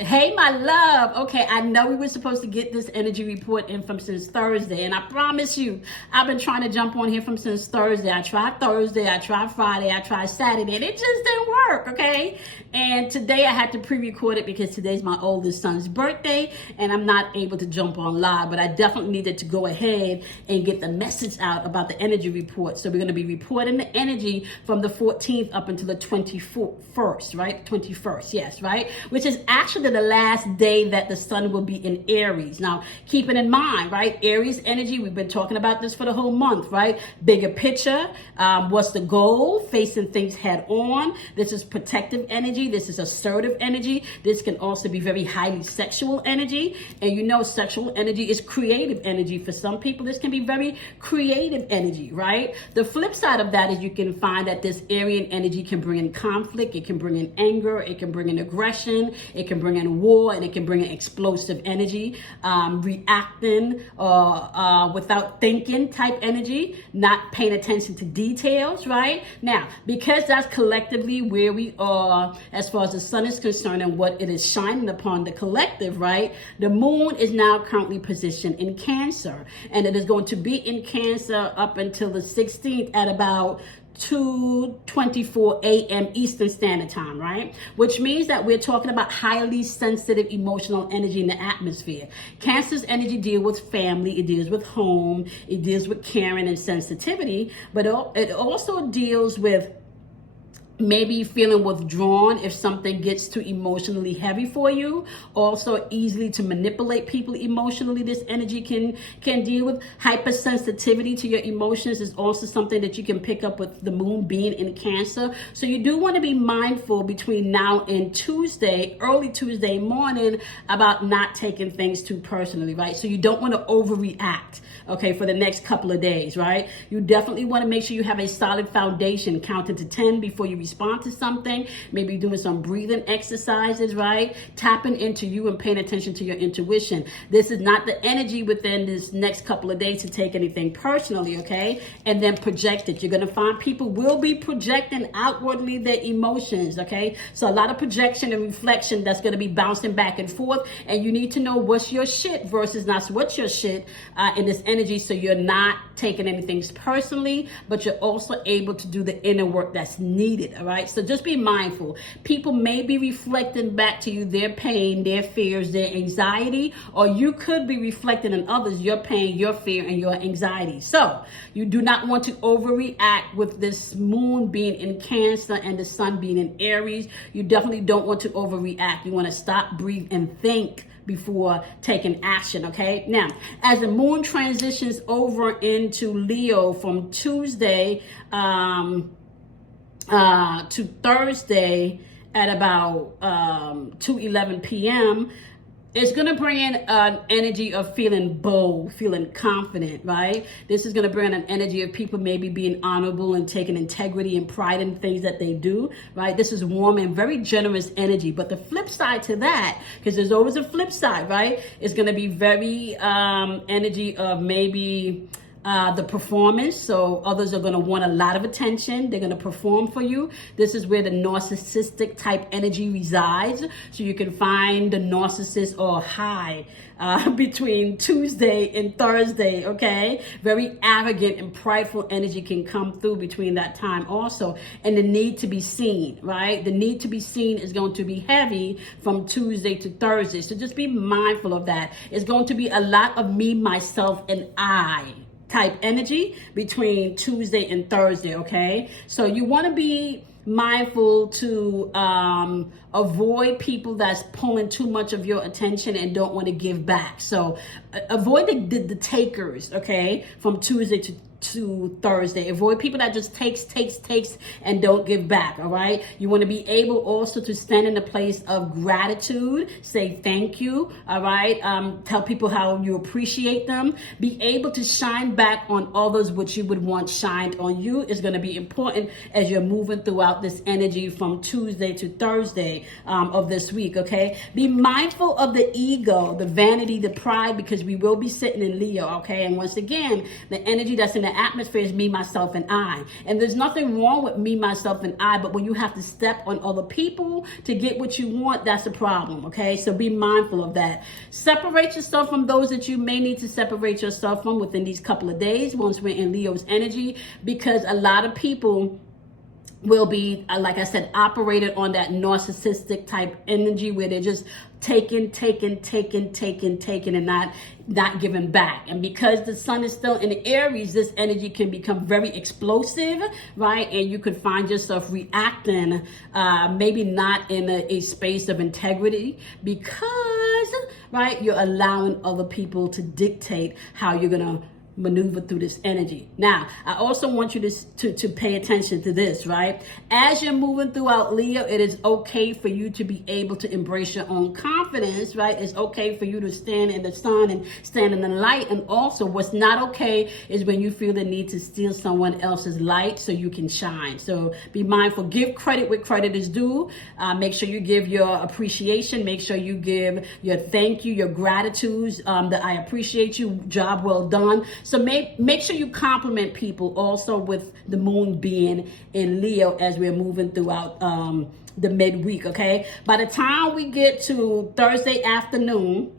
Hey, my love. Okay, I know we were supposed to get this energy report in from since Thursday, and I promise you, I've been trying to jump on here from since Thursday. I tried Thursday, I tried Friday, I tried Saturday, and it just didn't work, okay? And today I had to pre-record it because today's my oldest son's birthday, and I'm not able to jump on live, but I definitely needed to go ahead and get the message out about the energy report. So we're going to be reporting the energy from the 14th up until the 21st, right? 21st, yes, right? Which is actually the last day that the sun will be in Aries. Now, keeping in mind, right, Aries energy, we've been talking about this for the whole month, right? Bigger picture, what's the goal? Facing things head on. This is protective energy. This is assertive energy. This can also be very highly sexual energy. And you know, sexual energy is creative energy. For some people, this can be very creative energy, right? The flip side of that is you can find that this Aryan energy can bring in conflict. It can bring in anger. It can bring in aggression. It can bring in war, and it can bring in explosive energy, reacting without thinking type energy, not paying attention to details, right? Now, because that's collectively where we are as far as the sun is concerned and what it is shining upon the collective, right? The moon is now currently positioned in Cancer, and it is going to be in Cancer up until the 16th at about 2:24 a.m. Eastern Standard Time, right? Which means that we're talking about highly sensitive emotional energy in the atmosphere. Cancer's energy deals with family, it deals with home, it deals with caring and sensitivity, but it also deals with maybe feeling withdrawn if something gets too emotionally heavy for you. Also easily to manipulate people emotionally. This energy can deal with hypersensitivity to your emotions is also something that you can pick up with the moon being in Cancer. So you do want to be mindful between now and Tuesday, early Tuesday morning, about not taking things too personally, right? So you don't want to overreact, okay, for the next couple of days, right? You definitely want to make sure you have a solid foundation, counting to 10 before you respond to something, maybe doing some breathing exercises, right? Tapping into you and paying attention to your intuition. This is not the energy within this next couple of days to take anything personally, okay? And then project it. You're going to find people will be projecting outwardly their emotions, okay? So a lot of projection and reflection that's going to be bouncing back and forth, and you need to know what's your shit versus not what's your shit in this energy, so you're not taking anything personally, but you're also able to do the inner work that's needed. All right, so just be mindful. People may be reflecting back to you their pain, their fears, their anxiety, or you could be reflecting on others your pain, your fear, and your anxiety. So you do not want to overreact with this moon being in Cancer and the sun being in Aries. You definitely don't want to overreact. You want to stop, breathe, and think before taking action, okay? Now, as the moon transitions over into Leo from Tuesday to Thursday at about 2:11 p.m., it's going to bring in an energy of feeling bold, feeling confident, right? This is going to bring an energy of people maybe being honorable and taking integrity and pride in things that they do, right? This is warm and very generous energy. But the flip side to that, because there's always a flip side, right? It's going to be very energy of maybe the performance. So others are going to want a lot of attention. They're going to perform for you. This is where the narcissistic type energy resides. So you can find the narcissist or high between Tuesday and Thursday, okay? Very arrogant and prideful energy can come through between that time also. And the need to be seen, right? The need to be seen is going to be heavy from Tuesday to Thursday. So just be mindful of that. It's going to be a lot of me, myself, and I type energy between Tuesday and Thursday, okay? So you want to be mindful to avoid people that's pulling too much of your attention and don't want to give back. So avoid the takers, okay, from Tuesday to Thursday. Avoid people that just takes and don't give back. All right, you want to be able also to stand in a place of gratitude, say thank you. All right, tell people how you appreciate them. Be able to shine back on others what you would want shined on you is going to be important as you're moving throughout this energy from Tuesday to Thursday of this week. Okay, be mindful of the ego, the vanity, the pride, because we will be sitting in Leo. Okay, and once again, the energy that's in the the atmosphere is me, myself, and I. And there's nothing wrong with me, myself, and I, but when you have to step on other people to get what you want, that's a problem, okay? So be mindful of that. Separate yourself from those that you may need to separate yourself from within these couple of days once we're in Leo's energy, because a lot of people will be, like I said, operated on that narcissistic type energy where they're just taking, and not giving back. And because the sun is still in Aries, this energy can become very explosive, right? And you could find yourself reacting, maybe not in a space of integrity, because, right, you're allowing other people to dictate how you're gonna maneuver through this energy. Now, I also want you to pay attention to this, right? As you're moving throughout Leo, it is okay for you to be able to embrace your own confidence, right? It's okay for you to stand in the sun and stand in the light. And also, what's not okay is when you feel the need to steal someone else's light so you can shine. So be mindful. Give credit where credit is due. Make sure you give your appreciation. Make sure you give your thank you, your gratitudes, that I appreciate you, job well done. So make sure you compliment people also with the moon being in Leo as we're moving throughout the midweek, okay? By the time we get to Thursday afternoon,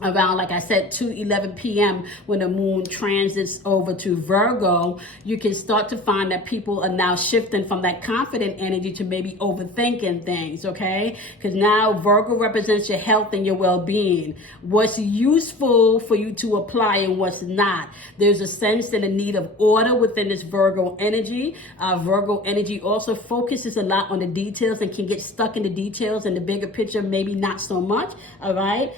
around, like I said, 2:11 p.m. when the moon transits over to Virgo, you can start to find that people are now shifting from that confident energy to maybe overthinking things, okay? Because now Virgo represents your health and your well-being. What's useful for you to apply and what's not. There's a sense and a need of order within this Virgo energy. Virgo energy also focuses a lot on the details and can get stuck in the details, and the bigger picture maybe not so much, all right?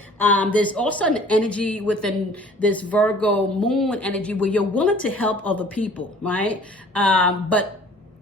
There's also an energy within this Virgo moon energy where you're willing to help other people, right? But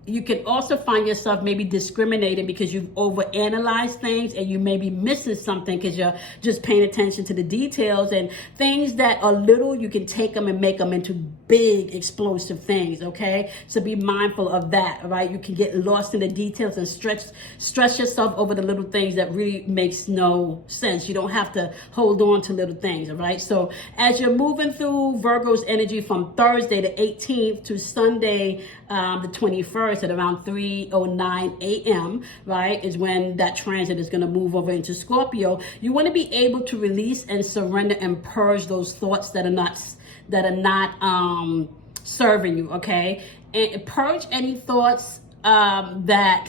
you can also find yourself maybe discriminating because you've overanalyzed things and you may be missing something because you're just paying attention to the details, and things that are little, you can take them and make them into big explosive things, okay? So be mindful of that, all right? You can get lost in the details and stress yourself over the little things that really makes no sense. You don't have to hold on to little things, all right? So as you're moving through Virgo's energy from Thursday the 18th to Sunday the 21st, at around 3:09 a.m., right, is when that transit is going to move over into Scorpio. You want to be able to release and surrender and purge those thoughts that are not serving you, okay? And purge any thoughts that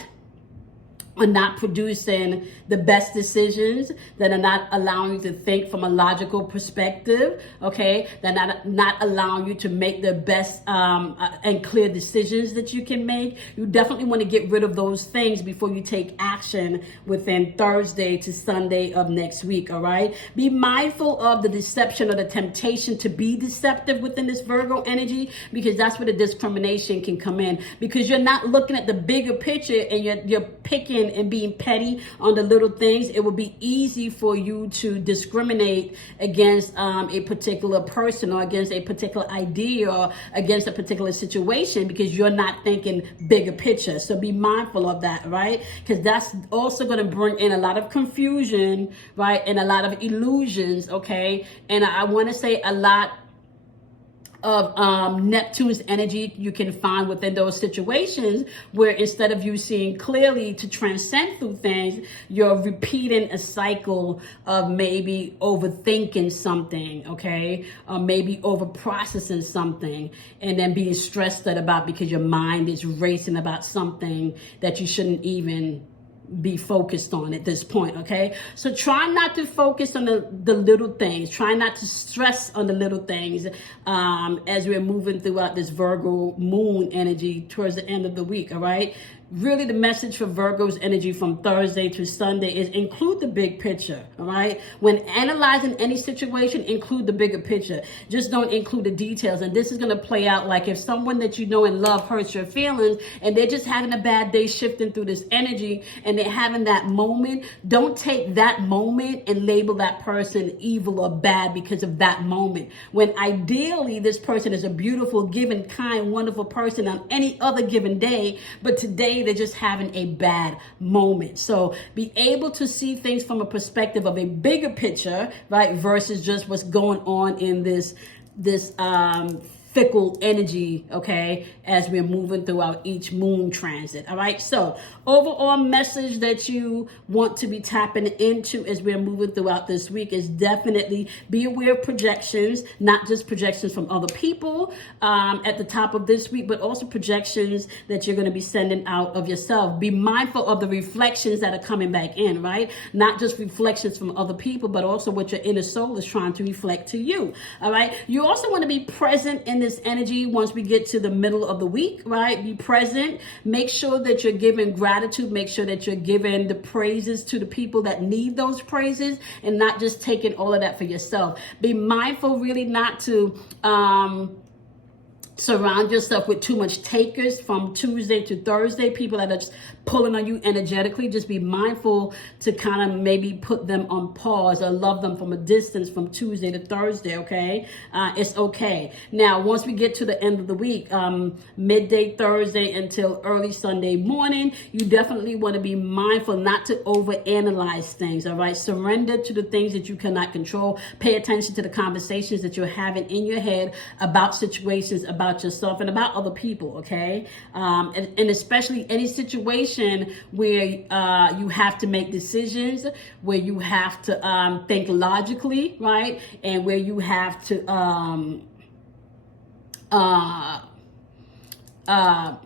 are not producing the best decisions, that are not allowing you to think from a logical perspective, okay? That are not allowing you to make the best and clear decisions that you can make. You definitely want to get rid of those things before you take action within Thursday to Sunday of next week, all right? Be mindful of the deception or the temptation to be deceptive within this Virgo energy, because that's where the discrimination can come in, because you're not looking at the bigger picture and you're picking and being petty on the little things. It will be easy for you to discriminate against a particular person or against a particular idea or against a particular situation because you're not thinking bigger picture. So be mindful of that, right? Because that's also going to bring in a lot of confusion, right? And a lot of illusions, okay? And I want to say a lot of Neptune's energy you can find within those situations where instead of you seeing clearly to transcend through things, you're repeating a cycle of maybe overthinking something, okay? Or maybe over processing something and then being stressed out about because your mind is racing about something that you shouldn't even be focused on at this point, okay? So try not to focus on the little things. Try not to stress on the little things as we're moving throughout this Virgo moon energy towards the end of the week, all right? Really, the message for Virgo's energy from Thursday to Sunday is include the big picture, all right? When analyzing any situation, include the bigger picture. Just don't include the details. And this is going to play out like if someone that you know and love hurts your feelings and they're just having a bad day shifting through this energy and they're having that moment, don't take that moment and label that person evil or bad because of that moment. When ideally, this person is a beautiful, giving, kind, wonderful person on any other given day, but today they're just having a bad moment. So be able to see things from a perspective of a bigger picture, right, versus just what's going on in this fickle energy, okay, as we're moving throughout each moon transit. All right, so overall message that you want to be tapping into as we're moving throughout this week is definitely be aware of projections, not just projections from other people at the top of this week, but also projections that you're going to be sending out of yourself. Be mindful of the reflections that are coming back in, right? Not just reflections from other people, but also what your inner soul is trying to reflect to you. All right, you also want to be present in this energy once we get to the middle of the week, right? Be present. Make sure that you're giving gratitude. Make sure that you're giving the praises to the people that need those praises and not just taking all of that for yourself. Be mindful really not to surround yourself with too much takers from Tuesday to Thursday, people that are just pulling on you energetically. Just be mindful to kind of maybe put them on pause or love them from a distance from Tuesday to Thursday, okay? It's okay. Now, once we get to the end of the week, midday Thursday until early Sunday morning, you definitely want to be mindful not to overanalyze things, all right? Surrender to the things that you cannot control. Pay attention to the conversations that you're having in your head about situations, about yourself and about other people, okay? And especially any situation where you have to make decisions, where you have to think logically, right? And where you have to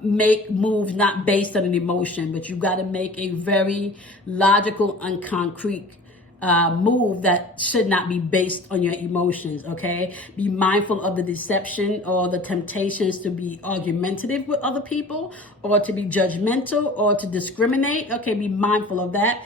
make moves not based on an emotion, but you got to make a very logical and concrete move that should not be based on your emotions, okay? Be mindful of the deception or the temptations to be argumentative with other people or to be judgmental or to discriminate, okay? Be mindful of that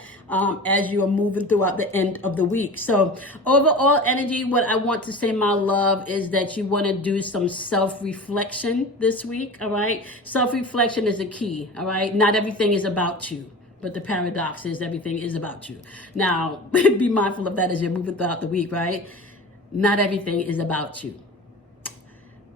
as you are moving throughout the end of the week. So overall energy, what I want to say, my love, is that you want to do some self-reflection this week, all right? Self-reflection is a key, all right? Not everything is about you. But the paradox is everything is about you. Now, be mindful of that as you're moving throughout the week, right? Not everything is about you.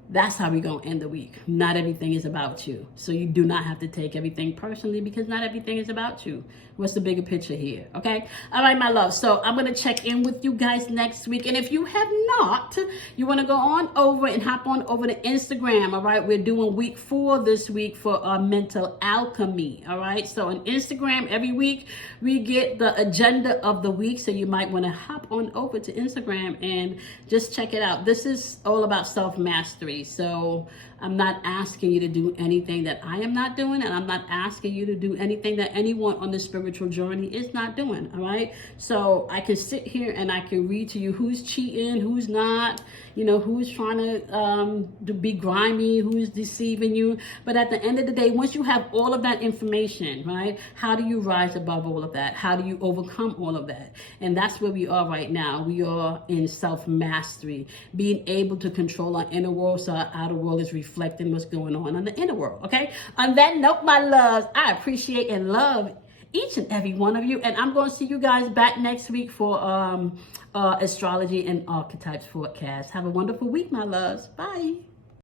That's how we're going to end the week. Not everything is about you. So you do not have to take everything personally because not everything is about you. What's the bigger picture here? Okay? All right, my love. So I'm going to check in with you guys next week. And if you have not, you want to go on over and hop on over to Instagram. All right? We're doing week 4 this week for our mental alchemy. All right? So on Instagram, every week we get the agenda of the week. So you might want to hop on over to Instagram and just check it out. This is all about self-mastery. So I'm not asking you to do anything that I am not doing, and I'm not asking you to do anything that anyone on the spiritual journey is not doing, all right? So I can sit here and I can read to you who's cheating, who's not, you know, who's trying to be grimy, who's deceiving you. But at the end of the day, once you have all of that information, right, how do you rise above all of that? How do you overcome all of that? And that's where we are right now. We are in self-mastery, being able to control our inner world so our outer world is reflecting what's going on in the inner world, okay? On that note, my loves, I appreciate and love each and every one of you, and I'm going to see you guys back next week for Astrology and Archetypes forecast. Have a wonderful week, my loves. Bye.